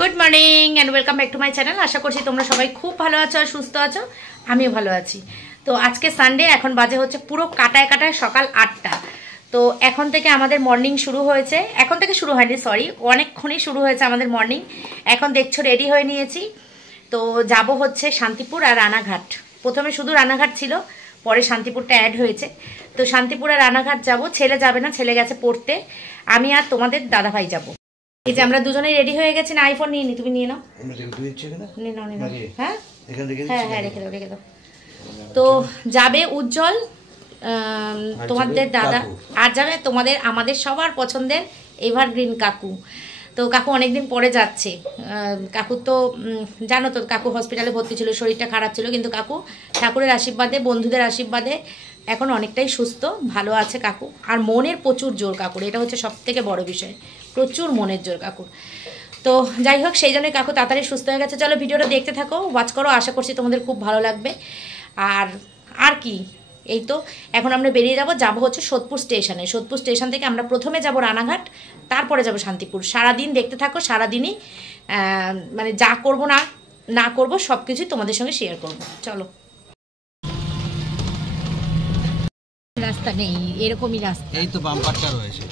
Good morning and welcome back to my channel. আশা করছি তোমরা সবাই খুব ভালো আছো আর সুস্থ আছো, আমিও ভালো আছি। তো আজকে সানডে, এখন বাজে হচ্ছে পুরো কাটায় কাটায় সকাল 8টা। তো এখন থেকে আমাদের মর্নিং শুরু হয়েছে, এখন থেকে শুরু হয়নি, সরি, অনেকক্ষণই শুরু হয়েছে আমাদের মর্নিং। এখন দেখছো রেডি হয়ে নিয়েছি। তো যাব হচ্ছে শান্তিপুর আর রানাঘাট। প্রথমে শুধু রানাঘাট ছিল, পরে শান্তিপুরটা অ্যাড হয়েছে। তো শান্তিপুর আর রানাঘাট যাব। ছেলে যাবে না, ছেলে গেছে পড়তে। আমি আর তোমাদের দাদাভাই যাব। এই যে আমরা দুজনেই রেডি হয়ে গেছি। না, আইফোন নিয়ে নি, তুমি নিয়ে নাও। হ্যাঁ হ্যাঁ হ্যাঁ, রেখে দাও রেখে দাও। তো যাবে উজ্জ্বল, তোমাদের দাদা, আর যাবে তোমাদের আমাদের সবার পছন্দের এভারগ্রিন কাকু। তো কাকু অনেকদিন পরে যাচ্ছে। কাকু তো জানো তো, কাকু হসপিটালে ভর্তি ছিল, শরীরটা খারাপ ছিল, কিন্তু কাকু ঠাকুরের আশীর্বাদে, বন্ধুদের আশীর্বাদে এখন অনেকটাই সুস্থ, ভালো আছে কাকু। আর মনের প্রচুর জোর কাকুর, এটা হচ্ছে সব থেকে বড় বিষয়, প্রচুর মনের জোর কাকুর। তো যাই হোক, সেই জন্যই কাকু তাড়াতাড়ি সুস্থ হয়ে গেছে। চলো ভিডিওটা দেখতে থাকো, ওয়াচ করো, আশা করছি তোমাদের খুব ভালো লাগবে। আর কি, এই তো এখন আমরা বেরিয়ে যাব হচ্ছে সোদপুর স্টেশনে। সোদপুর স্টেশন থেকে আমরা প্রথমে যাব রানাঘাট, তারপরে যাব শান্তিপুর। সারাদিন দেখতে থাকো, সারাদিনই মানে যা করব না করব সব কিছুই তোমাদের সঙ্গে শেয়ার করব। চলো। রাস্তা নেই, এরকমই রাস্তা, এই তো বাম্পারটা রয়েছে।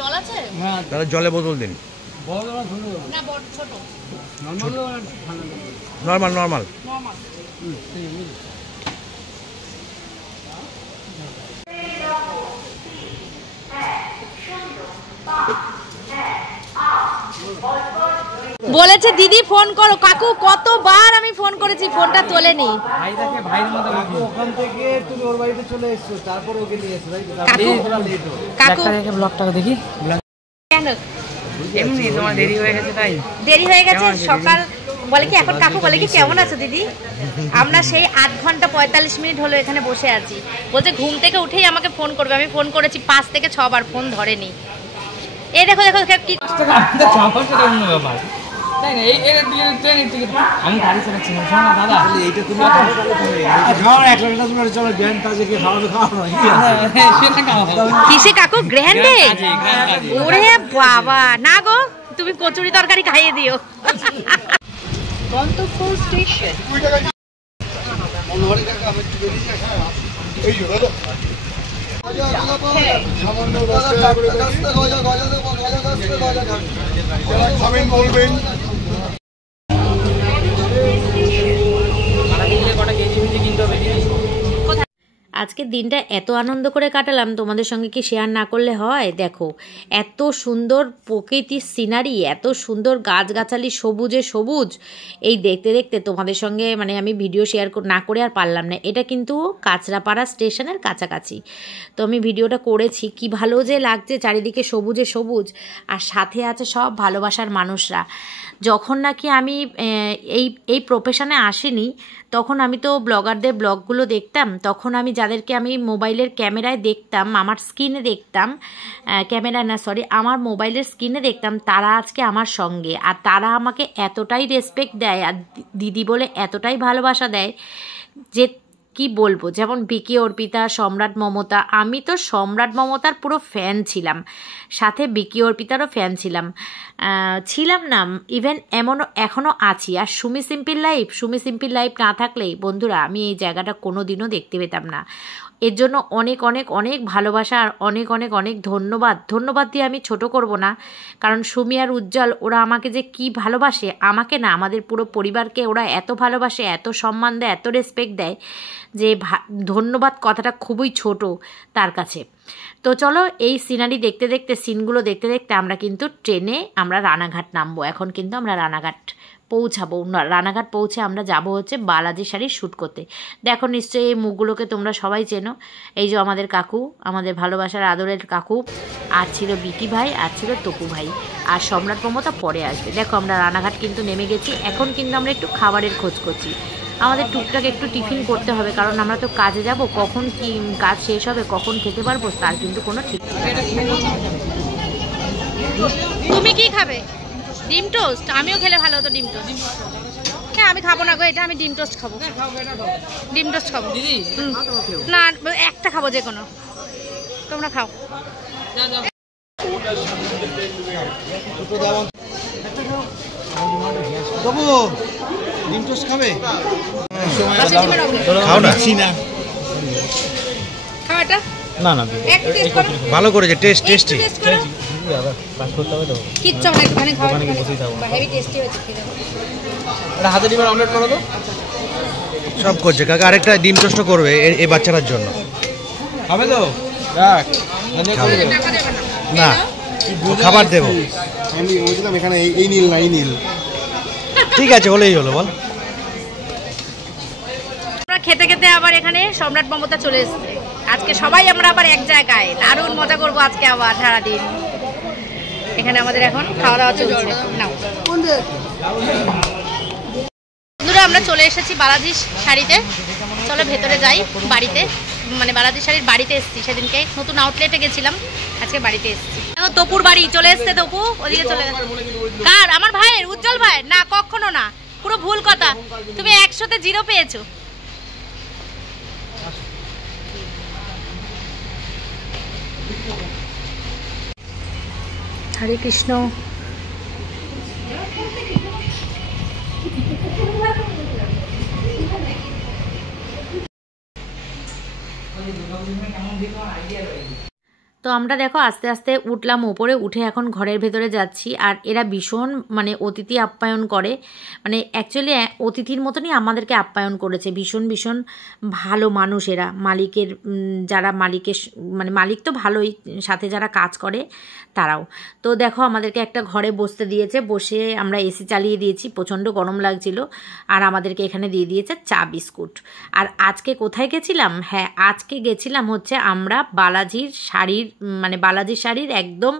জল আছে? তাহলে জলে বোতল দিন। Normal normal. বলেছে দিদি ফোন করো। কাকু কতবার আমি ফোন করেছি, ফোনটা তোলেনি। ওখান থেকে তুমি ওর বাড়িতে চলে এসছো, তারপর ওকে নিয়ে এসো। কাকু ব্লগটা দেখি। কেন এমনি তোমার দেরি হয়ে গেছে, তাই দেরি হয়ে গেছে সকাল। বলে কি এখন কাকু বলে কি কেমন আছো দিদি? আমরা সেই 8 ঘন্টা 45 মিনিট হলো এখানে বসে আছি। বলছে ঘুম থেকে উঠেই আমাকে ফোন করবে। আমি ফোন করেছি 5 থেকে 6 বার, ফোন ধরেনি। এই দেখো দেখো কি কিসে কাকু? গ্র্যান্ডে? ওরে বাবা, না গো, তুমি কচুরি তরকারি খাইয়ে দিও। গন্তব্য স্টেশন। বলবেন আজকের দিনটা এত আনন্দ করে কাটালাম, তোমাদের সঙ্গে কি শেয়ার না করলে হয়? দেখো এত সুন্দর প্রকৃতির সিনারি, এত সুন্দর গাছগাছালি, সবুজে সবুজ। এই দেখতে দেখতে তোমাদের সঙ্গে মানে আমি ভিডিও শেয়ার না করে আর পারলাম না। এটা কিন্তু কাঁচরাপাড়া স্টেশনের কাছাকাছি। তো আমি ভিডিওটা করেছি, কি ভালো যে লাগছে, চারিদিকে সবুজে সবুজ, আর সাথে আছে সব ভালোবাসার মানুষরা। যখন নাকি আমি এই প্রফেশনে আসিনি, তখন আমি তো ব্লগারদের ব্লগগুলো দেখতাম। তখন আমি যাদেরকে আমি মোবাইলের ক্যামেরায় দেখতাম, আমার স্ক্রিনে দেখতাম, ক্যামেরায় না সরি, আমার মোবাইলের স্ক্রিনে দেখতাম, তারা আজকে আমার সঙ্গে। আর তারা আমাকে এতটাই রেসপেক্ট দেয় আর দিদি বলে এতটাই ভালোবাসা দেয় যে কি বলবো। যেমন বিকি, অর্পিতা, সম্রাট, মমতা। আমি তো সম্রাট মমতার পুরো ফ্যান ছিলাম, সাথে বিকি অর্পিতারও ফ্যান ছিলাম না, ইভেন এখনও আছি। আর সুমি সিম্পল লাইফ না থাকলেই বন্ধুরা আমি এই জায়গাটা কোনো দিনও দেখতে পেতাম না। এর জন্য অনেক অনেক অনেক ভালোবাসা আর অনেক অনেক অনেক ধন্যবাদ দিয়ে আমি ছোট করব না। কারণ সুমি আর উজ্জ্বল, ওরা আমাকে যে কি ভালোবাসে, আমাকে না আমাদের পুরো পরিবারকে ওরা এত ভালোবাসে, এত সম্মান দেয়, এত রেসপেক্ট দেয় যে ধন্যবাদ কথাটা খুবই ছোট তার কাছে। তো চলো এই সিনারি দেখতে দেখতে, সিনগুলো দেখতে দেখতে আমরা কিন্তু ট্রেনে আমরা রানাঘাট নামবো। এখন কিন্তু আমরা রানাঘাট পৌঁছাবো। রানাঘাট পৌঁছে আমরা যাব হচ্ছে বালাজি শাড়ির শ্যুট করতে। দেখো নিশ্চয়ই এই মুখগুলোকে তোমরা সবাই চেনো। এই যে আমাদের কাকু, আমাদের ভালোবাসার আদরের কাকু, আর ছিল বিকি ভাই, আর ছিল তপু ভাই, আর সম্রাট মমতা পরে আসবে। দেখো আমরা রানাঘাট কিন্তু নেমে গেছি। এখন কিন্তু আমরা একটু খাবারের খোঁজ করছি। আমাদের টুকটাক একটু টিফিন করতে হবে, কারণ আমরা তো কাজে যাব, কখন কি কাজ শেষ হবে, কখন খেতে পারবো তার কিন্তু কোনো ঠিক নেই। তুমি কি খাবে? ডিম টোস্ট? আমিও খেলে ভালো হতো ডিম টোস্ট। হ্যাঁ আমি খাবো না গো এটা, আমি ডিম টোস্ট খাবো। ডিম টোস্ট খাবো না, একটা খাবো যে কোনো, তোমরা খাও। ডিম টোস্ট খাবে? খাও না খাও এটা। না না একটু টেস্ট করো, ভালো করেছে, টেস্টি টেস্ট করো। কাজ করতে হবে তো কিচ্ছু না, একটুখানি খাও, দোকানে গিয়ে বসেই থাকবো। হেভি টেস্টি হয়েছে খেতে। এটা হাতে ডিমের অমলেট করো তো। সব করছে কাকা, আরেকটা ডিম টোস্ট করবে এই বাচ্চাটার জন্য। হবে তো রাখ টাকা দেবে না। না খাবার দেবো, আমি বলছিলাম এখানে এই নীল না এই নীল। ঠিক আছে হলেই হলো বল। আমরা খেতে খেতে আবার এখানে সম্রাট মমতা চলে এসেছে। আজকে সবাই আমরা আবার এক জায়গায় দারুণ মজা করবো আজকে আবার সারাদিন। এখানে আমাদের এখন খাওয়া দাওয়া চলছে। নাও বন্ধুরা, আমরা চলে এসেছি বালাজি শাড়িতে। চলো ভেতরে যাই, বাড়িতে মানে বালাজি শাড়ির বাড়িতে এসেছি। সেদিনকে নতুন আউটলেটে গেছিলাম, আজকে বাড়িতে এসেছি। এখন তপুর বাড়ি চলে এসছে। তপু ওদিকে চলে কার? আমার ভাইয়ের, উজ্জ্বল ভাই? না কখনো না, পুরো ভুল কথা। তুমি 100-তে 0 পেয়েছো। হরে কৃষ্ণ। তো আমরা দেখো আস্তে আস্তে উঠলাম ওপরে, উঠে এখন ঘরের ভেতরে যাচ্ছি। আর এরা ভীষণ মানে অতিথি আপ্যায়ন করে, মানে অ্যাকচুয়ালি অতিথির মতনই আমাদেরকে আপ্যায়ন করেছে। ভীষণ ভীষণ ভালো মানুষ এরা। মালিকের যারা মালিকের মানে মালিক তো ভালোই, সাথে যারা কাজ করে তারাও। তো দেখো আমাদেরকে একটা ঘরে বসতে দিয়েছে, বসে আমরা এসি চালিয়ে দিয়েছি, প্রচণ্ড গরম লাগছিল। আর আমাদেরকে এখানে দিয়ে দিয়েছে চা বিস্কুট। আর আজকে কোথায় গেছিলাম? হ্যাঁ আজকে গেছিলাম হচ্ছে আমরা বালাজির শাড়ির মানে বালাজি শাড়ির একদম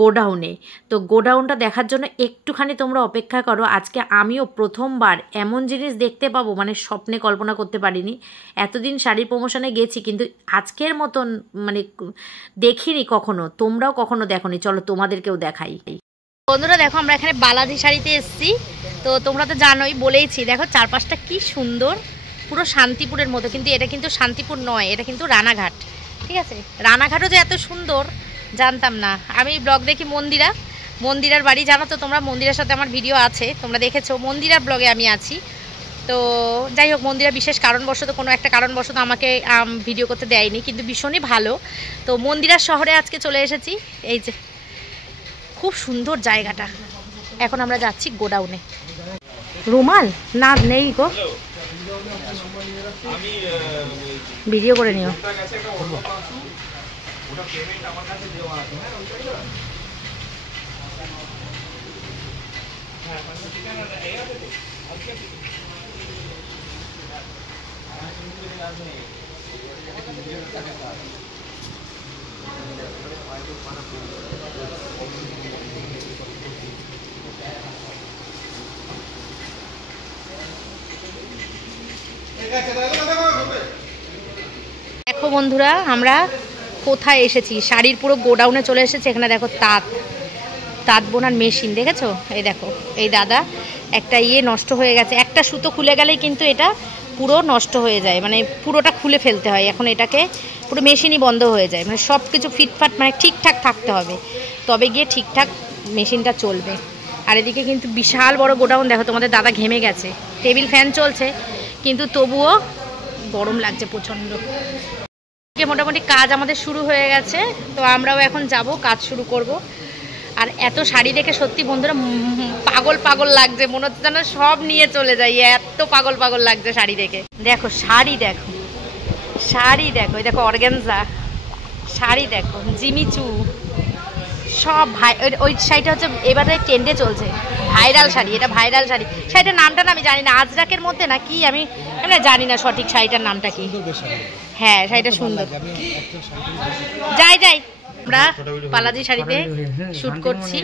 গোডাউনে। তো গোডাউনটা দেখার জন্য একটুখানি তোমরা অপেক্ষা করো। আজকে আমিও প্রথমবার এমন জিনিস দেখতে পাবো, মানে স্বপ্নে কল্পনা করতে পারিনি। এতদিন শাড়ির প্রমোশনে গেছি কিন্তু আজকের মতন মানে দেখিনি কখনো, তোমরাও কখনো দেখোনি। চলো তোমাদেরকেও দেখাই। বন্ধুরা দেখো আমরা এখানে বালাজি শাড়িতে এসেছি। তো তোমরা তো জানোই, বলেইছি দেখো চারপাশটা কি সুন্দর, পুরো শান্তিপুরের মতো। কিন্তু এটা কিন্তু শান্তিপুর নয়, এটা কিন্তু রানাঘাট। ঠিক আছে, রানাঘাটও যে এত সুন্দর জানতাম না। আমি ব্লগ দেখি মন্দিরার বাড়ি, জানো তো তোমরা, মন্দিরের সাথে আমার ভিডিও আছে, তোমরা দেখেছো। মন্দিরার ব্লগে আমি আছি। তো যাই হোক, মন্দিরা বিশেষ কারণবশত কোনো একটা কারণবশত আমাকে ভিডিও করতে দেয়নি, কিন্তু ভীষণই ভালো। তো মন্দিরার শহরে আজকে চলে এসেছি। এই যে খুব সুন্দর জায়গাটা। এখন আমরা যাচ্ছি গোডাউনে। রুমাল না নেই গো, ভিডিও করে নিও। দেখো বন্ধুরা আমরা কোথায় এসেছি, শাড়ির পুরো গোডাউনে চলে এসেছি। এখানে দেখো তাঁত বোনার মেশিন দেখেছো? এই দেখো, এই দাদা একটা নষ্ট হয়ে গেছে, একটা সুতো খুলে গেলেই কিন্তু এটা পুরো নষ্ট হয়ে যায়, মানে পুরোটা খুলে ফেলতে হয়। এখন এটাকে পুরো মেশিনই বন্ধ হয়ে যায়, মানে সব কিছু ফিটফাট মানে ঠিকঠাক থাকতে হবে, তবে গিয়ে ঠিকঠাক মেশিনটা চলবে। আর এদিকে কিন্তু বিশাল বড় গোডাউন। দেখো তোমাদের দাদা ঘেমে গেছে, টেবিল ফ্যান চলছে কিন্তু তবুও গরম লাগছে প্রচণ্ড। মোটামুটি কাজ আমাদের শুরু হয়ে গেছে, তো আমরাও এখন যাব, কাজ শুরু করব। আর এত শাড়ি দেখে সত্যি বন্ধুরা পাগল লাগছে, মনে হচ্ছে যেন সব নিয়ে চলে যাই, এত পাগল লাগছে শাড়ি দেখে। দেখো শাড়ি, দেখো এই দেখো অর্গানজা শাড়ি, দেখো জিমিচু সব। ওই শাড়িটা হচ্ছে এবারে ট্রেন্ডে চলছে, ভাইরাল শাড়ি। এটা ভাইরাল শাড়ি, শাড়িটার নামটা না আমি জানি না, আজরাকের মধ্যে না কি, আমি জানি না সঠিক শাড়িটার নামটা কি। হ্যাঁ শাড়িটা সুন্দর। যাই আমরা পালাজি শাড়িতে শুট করছি।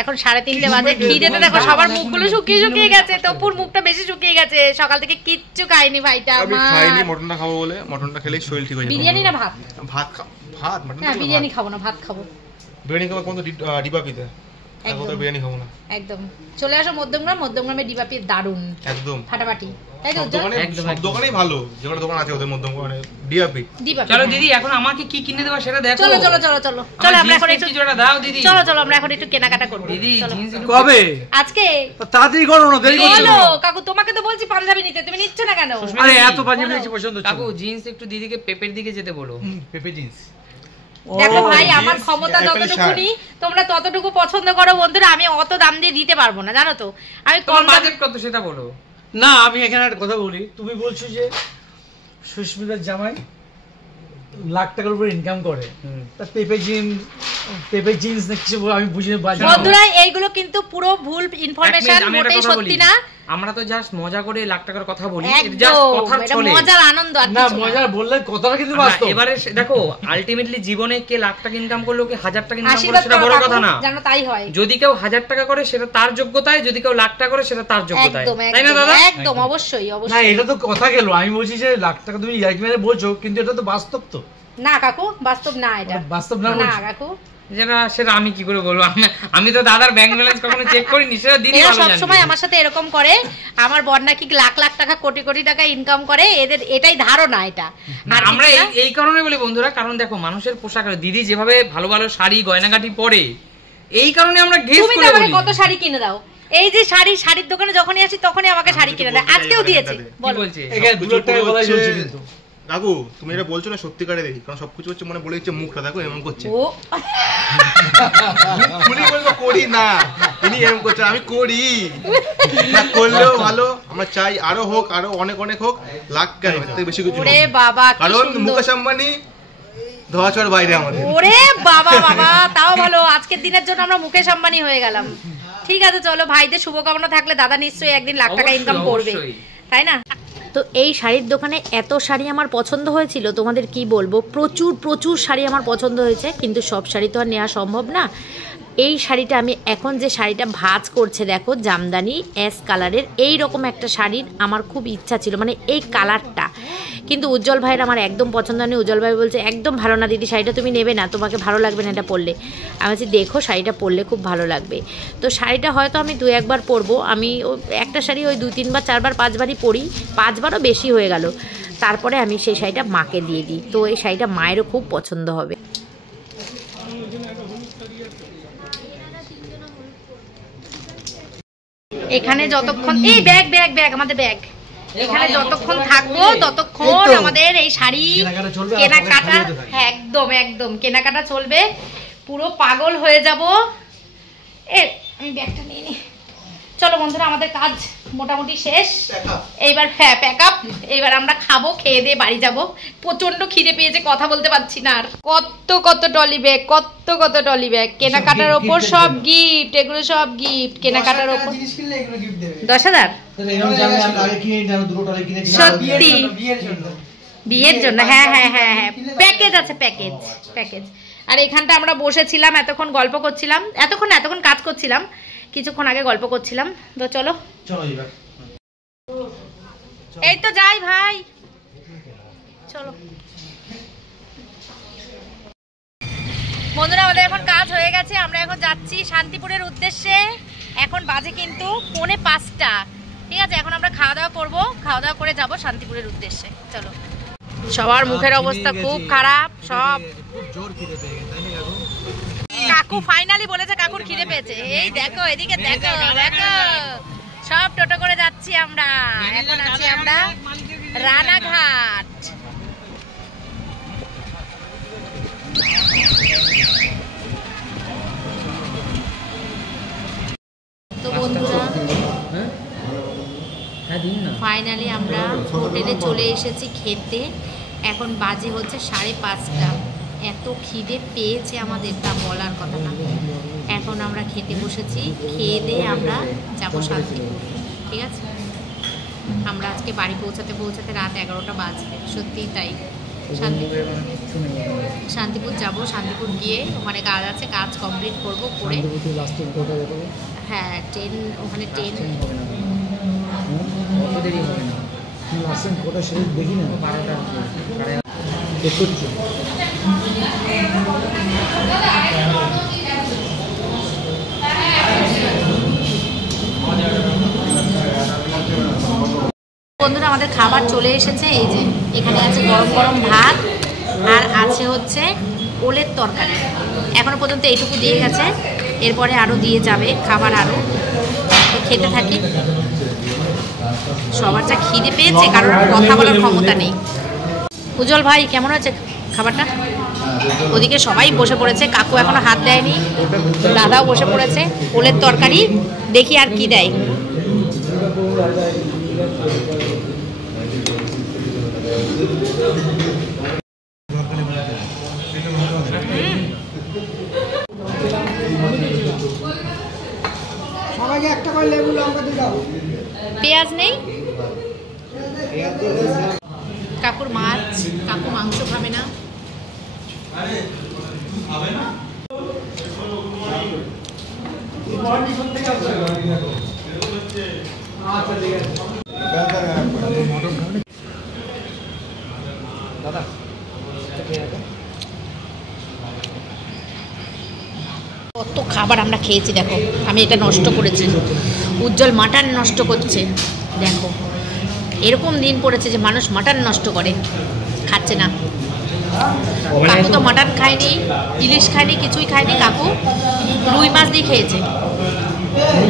এখন 3:30 বাজে। খিদেতে দেখো সবার মুখগুলো শুকিয়ে গেছে। তপুর মুখটা বেশি শুকিয়ে গেছে, সকাল থেকে কিচ্ছু খাইনি ভাইটা। আমি খাইনি, মটনটা খাবো বলে। মটনটা খেলেই শরীর ঠিক হয়ে যাবে। বিরিয়ানি না ভাত? ভাত মটন না, বিরিয়ানি খাবো না, ভাত খাবো। বিরিয়ানি খাবো কোন ডিবা পিতে, একদম বিরিয়ানি খাবো না একদম। চলে আসো মধ্যমগ্রামে ডিবাপি দারুন একদম ফাটাফাটি, তাই তো? সব দোকানেই ভালো, যেগুলো দোকান আছে ওদের মধ্যে মানে ডিআপি। চলো দিদি, এখন আমাকে কি কিনে দেবা সেটা দেখো। চলো আমরা এখন একটু জোড়া দাও দিদি। চলো আমরা এখন একটু কেনাকাটা করব দিদি। কবে? আজকে। তাড়াতাড়ি করো না, দেরি করছো। বলো কাকু, তোমাকে তো বলছি পাঞ্জাবি নিতে, তুমি নিচ্ছ না কেন? আরে এত পাঞ্জাবি নিতে পছন্দ হচ্ছে কাকু জিন্স একটু দিদিকে পেপের দিকে যেতে বলো। পেপে জিন্স। দেখো ভাই, আমার ক্ষমতা যতটুকুনি তোমরা ততটুকু পছন্দ করো বন্ধুরা। আমি অত দাম দিয়ে দিতে পারবো না, জানো তো। আমি কম বাজেট কত সেটা বলো। না, আমি এখানে একটা কথা বলি। তুমি বলছো যে সুস্মিতার জামাই লাখ টাকার উপর ইনকাম করে, তা পেপে জিন্স না কিছু আমি বুঝিয়ে বাজে। বন্ধুরা এইগুলো কিন্তু পুরো ভুল ইনফরমেশন, মোটেই সত্যি না। আমরা তো জাস্ট মজা করে লাখ টাকার কথা বলি, জাস্ট কথা চলে, মজার আনন্দ। আর না, মজার বললে কথাটা কিন্তু বাস্তব। এবারে দেখো আলটিমেটলি জীবনে কে লাখ টাকা ইনকাম করলো, কে 1000 টাকা ইনকাম করলো সেটা বড় কথা না, জানো তাই হয়। যদি কেউ 1000 টাকা করে সেটা তার যোগ্যতায়, যদি কেউ লাখ টাকা করে সেটা তার যোগ্যতায়, তাই না দাদা? একদম, অবশ্যই না, এটা তো কথা গেল। আমি বলছি যে লাখ টাকা তুমি ইয়ার্কি মেরে বলছো, কিন্তু এটা তো বাস্তব। তো না কাকু, বাস্তব না, এটা বাস্তব না কাকু। সেটা আমি কি করে বলবো? আমি তো দাদার ব্যাংক ব্যালেন্স কখনো চেক করিনি, সেটা দিদি ভালো জানে। সব সময় আমার সাথে এরকম করে। আমার বর নাকি লাখ লাখ টাকা, কোটি কোটি টাকা ইনকাম করে, এদের এটাই ধারণা। এটা আর আমরা এই কারণে বলি বন্ধুরা, কারণ দেখো মানুষের পোশাক, দিদি যেভাবে ভালো ভালো শাড়ি গয়নাগাটি পরে, এই কারণে আমরা গেস করে বলি। তুমি কত শাড়ি কিনে দাও? এই যে শাড়ির দোকানে যখনই আসি তখনই আমাকে শাড়ি কিনে দেয়। আজকেও দিয়েছে। কি বলছে? এখানে 2 টাকা বলাই চলছে কিন্তু। কাকু তুমি এটা বলছো না সত্যিকারে দেখি, কারণ সবকিছু হচ্ছে মনে বলে দিচ্ছে, মুখটা দেখো এমন করছে। ও খুলি বলবো করি না, ইনি এমন করছে, আমি করি না। করলেও ভালো, আমরা চাই আরো হোক, আরো অনেক হোক, লাখ কেন, এর থেকে বেশি কিছু। ওরে বাবা, কারণ মুকেশ আম্বানি ধোয়াছোঁয়ার বাইরে আমাদের। ওরে বাবা, তাও ভালো, আজকের দিনের জন্য আমরা মুকেশ আম্বানি হয়ে গেলাম। ঠিক আছে চলো, ভাইদের শুভকামনা থাকলে দাদা নিশ্চয়ই একদিন লাখ টাকা ইনকাম করবে, তাই না? তো এই শাড়ির দোকানে এত শাড়ি আমার পছন্দ হয়েছিল, তোমাদের কি বলবো। প্রচুর শাড়ি আমার পছন্দ হয়েছে, কিন্তু সব শাড়ি তো আর নেওয়া সম্ভব না। এই শাড়িটা আমি এখন যে শাড়িটা ভাঁজ করছে দেখো, জামদানি অ্যাশ কালারের, এই রকম একটা শাড়ির আমার খুব ইচ্ছা ছিল, মানে এই কালারটা। কিন্তু উজ্জ্বল ভাইয়ের আমার একদম পছন্দ হয়নি। উজ্জ্বল ভাই বলছে একদম ভালো না দিদি, শাড়িটা তুমি নেবে না, তোমাকে ভালো লাগবে না এটা পরলে। আমি বলছি দেখো শাড়িটা পরলে খুব ভালো লাগবে। তো শাড়িটা হয়তো আমি 2-1 বার পরবো। আমি একটা শাড়ি ওই 2-3 বার 4 বার 5 বারই পরি, 5 বারও বেশি হয়ে গেল। তারপরে আমি সেই শাড়িটা মাকে দিয়ে দিই। তো এই শাড়িটা মায়েরও খুব পছন্দ হবে। এখানে যতক্ষণ এই ব্যাগ আমাদের ব্যাগ, এখানে যতক্ষণ থাকবো ততক্ষণ আমাদের এই শাড়ি কেনাকাটা, একদম কেনাকাটা চলবে। পুরো পাগল হয়ে যাব। আমি ব্যাগটা নিয়ে নিই। চলো বন্ধুরা, আমাদের কাজ মোটামুটি শেষ। এইবার প্যাক আপ। এইবার আমরা খাবো, খেয়ে দিয়ে বাড়ি যাব। প্রচন্ড খিদে পেয়েছে, কথা বলতে পারছি না আর। কত টলি ব্যাগ, কত টলি ব্যাগ, কেনাকাটার ওপর সব গিফট, এগুলো সব গিফট কেনাকাটার ওপর। 10,000 সত্যি বিয়ের জন্য? হ্যাঁ, প্যাকেজ আছে, প্যাকেজ। আর এখানটা আমরা বসেছিলাম, এতক্ষণ গল্প করছিলাম, এতক্ষণ কাজ করছিলাম, কিছুক্ষণ আগে গল্প করছিলাম। তো চলো এই তো যাই ভাই, চলো। বন্ধুরা আমাদের এখন কাজ হয়ে গেছে, আমরা এখন যাচ্ছি শান্তিপুরের উদ্দেশ্যে। এখন বাজে কিন্তু 4:45। ঠিক আছে, এখন আমরা খাওয়া দাওয়া করবো, খাওয়া দাওয়া করে যাবো শান্তিপুরের উদ্দেশ্যে। চলো। সবার মুখের অবস্থা খুব খারাপ, সব। কাকু ফাইনালি বলেছে কাকুর খিদে পেয়েছে। এই দেখো, এদিকে দেখো, সব টোটো করে যাচ্ছি আমরা। এখন আছি আমরা রানাঘাট। তো বন্ধুরা ফাইনালি আমরা হোটেলে চলে এসেছি খেতে। এখন বাজে হচ্ছে 5:30। এত খিদে পেয়েছে আমাদের, তা বলার কথা না। এখন আমরা খেতে বসেছি, খেয়ে দিয়ে আমরা যাবো শান্তিপুর। ঠিক আছে, আমরা আজকে বাড়ি পৌঁছাতে রাত 11টা বাজবে। সত্যিই তাই, শান্তিপুর যাব, শান্তিপুর গিয়ে ওখানে কাজ আছে, কাজ কমপ্লিট করব, করে হ্যাঁ ট্রেন, ওখানে ট্রেন দেরি হবে না। লাস্ট টাইম কটা সেরে দেখি না, 12টা চেক করছি। বন্ধুরা আমাদের খাবার চলে এসেছে, এই যে এখানে আছে গরম গরম ভাত আর আছে হচ্ছে ওলের তরকারি। এখনো পর্যন্ত এইটুকু দিয়ে গেছে, এরপরে আরও দিয়ে যাবে খাবার, আরও তো খেতে থাকি। সবার যা খিদে পেয়েছে, কারোর কথা বলার ক্ষমতা নেই। উজ্জ্বল ভাই কেমন আছে খাবারটা? ওদিকে সবাই বসে পড়েছে, কাকু এখনো হাত দেয়নি, দাদাও বসে পড়েছে। ওলের তরকারি, দেখি আর কি দেয়। সবাইকে একটা করে লেবু লঙ্কা দিয়ে দাও। পেঁয়াজ নেই। কাকুর মাছ, কাকু মাংস খাবে না। দাদা কত খাবার আমরা খেয়েছি দেখো। আমি এটা নষ্ট করেছি, উজ্জ্বল মাটন নষ্ট করছে। দেখো এরকম দিন পড়েছে যে মানুষ মাটন নষ্ট করে, খাচ্ছে না। কাকু তো মাটন খায়নি, ইলিশ খায়নি, কিছুই খায়নি। কাকু রুই মাছ দিয়ে খেয়েছে,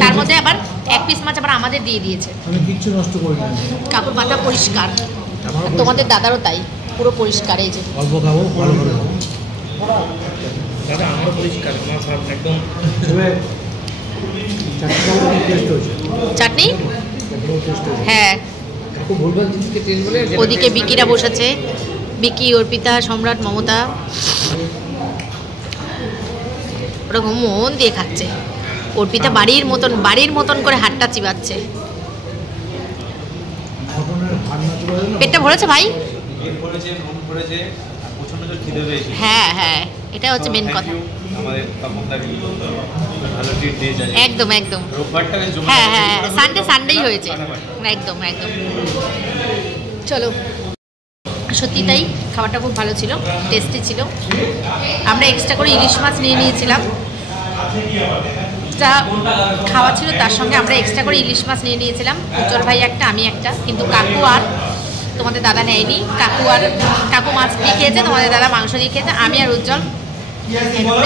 তার মধ্যে আবার এক পিস মাছ আবার আমাদের দিয়ে দিয়েছে। আমি কিচ্ছু নষ্ট করি না। কাকুর মাথা পরিষ্কার, তোমাদের দাদারও তাই, পুরো পরিষ্কার। এই যে অল্প খাবো, ভালো করে খাবো। দাদা আমারও পরিষ্কার, আমার সব একদম চাটনি, হ্যাঁ। ওদিকে বিকিরা বসেছে, বিকি, অর্পিতা, সম্রাট, মমতা, ওরকম মন দিয়ে খাচ্ছে। অর্পিতা বাড়ির মতন করে হাতটা চিবাচ্ছে। পেটটা ভরেছে ভাই? হ্যাঁ হ্যাঁ, এটা হচ্ছে মেন কথা। একদম একদম, হ্যাঁ হ্যাঁ, সানডেই হয়েছে, একদম একদম। চলো, সত্যি তাই, খাবারটা খুব ভালো ছিল, টেস্টি ছিল। আমরা এক্সট্রা করে ইলিশ মাছ নিয়ে নিয়েছিলাম, যা খাওয়া ছিল তার সঙ্গে আমরা এক্সট্রা করে ইলিশ মাছ নিয়ে নিয়েছিলাম। উজ্জ্বল ভাই একটা, আমি একটা, কিন্তু কাকু আর তোমাদের দাদা নেয়নি। কাকু মাছ দিয়ে খেয়েছে, তোমাদের দাদা মাংস দিয়ে খেয়েছে। আমি আর উজ্জ্বল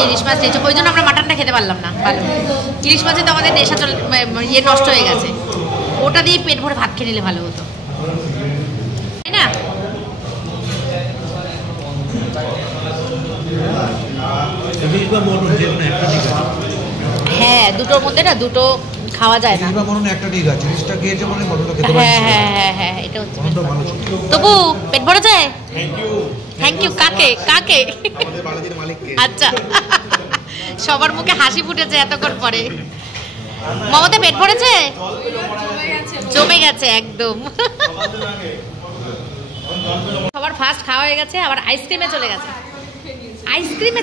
ইলিশ মাছ নিয়েছে, ওই জন্য আমরা মাটনটা খেতে পারলাম না। ভালো, ইলিশ মাছে তো আমাদের নেশা নষ্ট হয়ে গেছে। ওটা দিয়ে পেট ভরে ভাত খেয়ে নিলে ভালো হতো, তাই না? হ্যাঁ, দুটোর মধ্যে না দুটো খাওয়া যায় না। হ্যাঁ হ্যাঁ হ্যাঁ হ্যাঁ, এটা হচ্ছে। তবু পেট ভরেছে। Thank you. কাকে কাকে? আচ্ছা, সবার মুখে হাসি ফুটেছে এতক্ষণ পরে। মমতা পেট ভরেছে? জমে গেছে একদম। সবার ফার্স্ট খাওয়া হয়ে গেছে, আবার আইসক্রিমে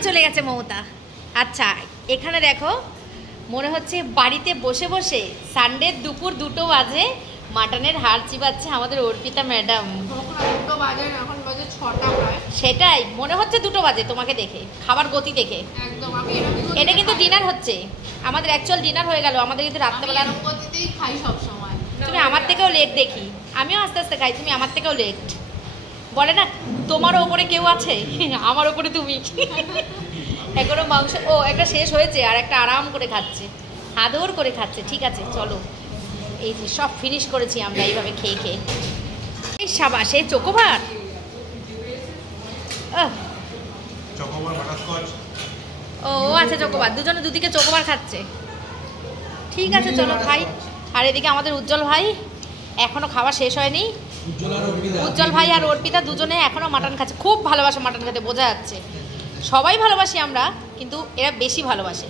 চলে গেছে মমতা। আচ্ছা, এখানে দেখো, মনে হচ্ছে বাড়িতে বসে বসে সানডের দুপুর 2টো বাজে মাটনের হাড় চিবাচ্ছে আমাদের অর্পিতা ম্যাডাম। সেটাই মনে হচ্ছে 2টো বাজে তোমাকে দেখে, খাবার গতি দেখে। এটা কিন্তু ডিনার হচ্ছে আমাদের, অ্যাকচুয়াল ডিনার হয়ে গেল আমাদের, কিন্তু রাত্রেবেলা খাই সব সময়। তুমি আমার থেকেও লেট দেখি, আমিও আস্তে আস্তে খাই, তুমি আমার থেকেও লেট। বলে না, তোমারও ওপরে কেউ আছে, আমার ওপরে তুমি। এখনো মাংস একটা শেষ হয়েছে, আর একটা আরাম করে খাচ্ছে, আদর করে খাচ্ছে। ঠিক আছে, চলো, এই যে সব ফিনিশ করেছি আমরা এইভাবে খেয়ে খেয়ে। এই সাবাস, এই চোকোবার, আচ্ছা চোকোবার, দুজনে দুদিকে চোকোবার খাচ্ছে। ঠিক আছে, চলো খাই। আর এদিকে আমাদের উজ্জ্বল ভাই এখনো খাওয়া শেষ হয়নি। উজ্জ্বল ভাই আর অর্পিতা দুজনে এখনো মাটন খাচ্ছে, খুব ভালোবাসে মাটন খেতে, বোঝা যাচ্ছে। সবাই ভালোবাসি আমরা, কিন্তু এরা বেশি ভালোবাসে।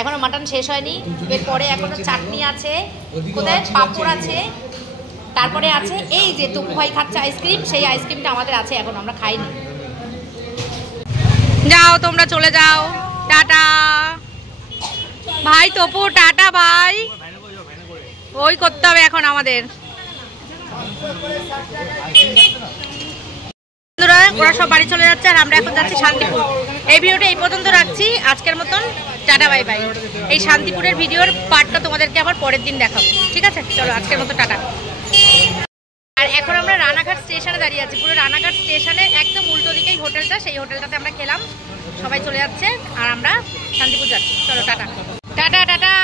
এখনো মাটন শেষ হয়নি, এরপরে এখনো চাটনি আছে, কোথায় পাঁপড় আছে, তারপরে আছে এই যে টুকু ভাই খাচ্ছে আইসক্রিম, সেই আইসক্রিমটা আমাদের আছে, এখন আমরা খাইনি। যাও তোমরা চলে যাও, টাটা ভাই তপু, টাটা ভাই। ওই করতে হবে এখন আমাদের। ওরা সব বাড়ি চলে যাচ্ছে আর আমরা এখন যাচ্ছি শান্তিপুর। এই ভিডিওটা এই পর্যন্ত রাখছি আজকের মতন, টাটা বাই বাই। এই শান্তিপুরের ভিডিওর পার্টটা তোমাদেরকে আবার পরের দিন দেখাবো, ঠিক আছে? চলো আজকের মতো টাটা। আর এখন আমরা রানাঘাট স্টেশনে দাঁড়িয়ে আছি, পুরো রানাঘাট স্টেশনের একদম উল্টো দিকেই হোটেলটা, সেই হোটেলটাতে আমরা খেলাম, সবাই চলে যাচ্ছে আর আমরা শান্তিপুর যাচ্ছি। চলো tata tata tata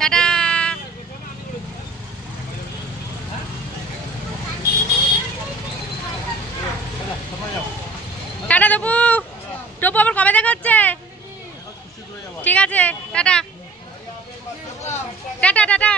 tata. Tata টপু, টপু আবার কবে দেখা হচ্ছে? ঠিক আছে, টাটা টাটা টাটা।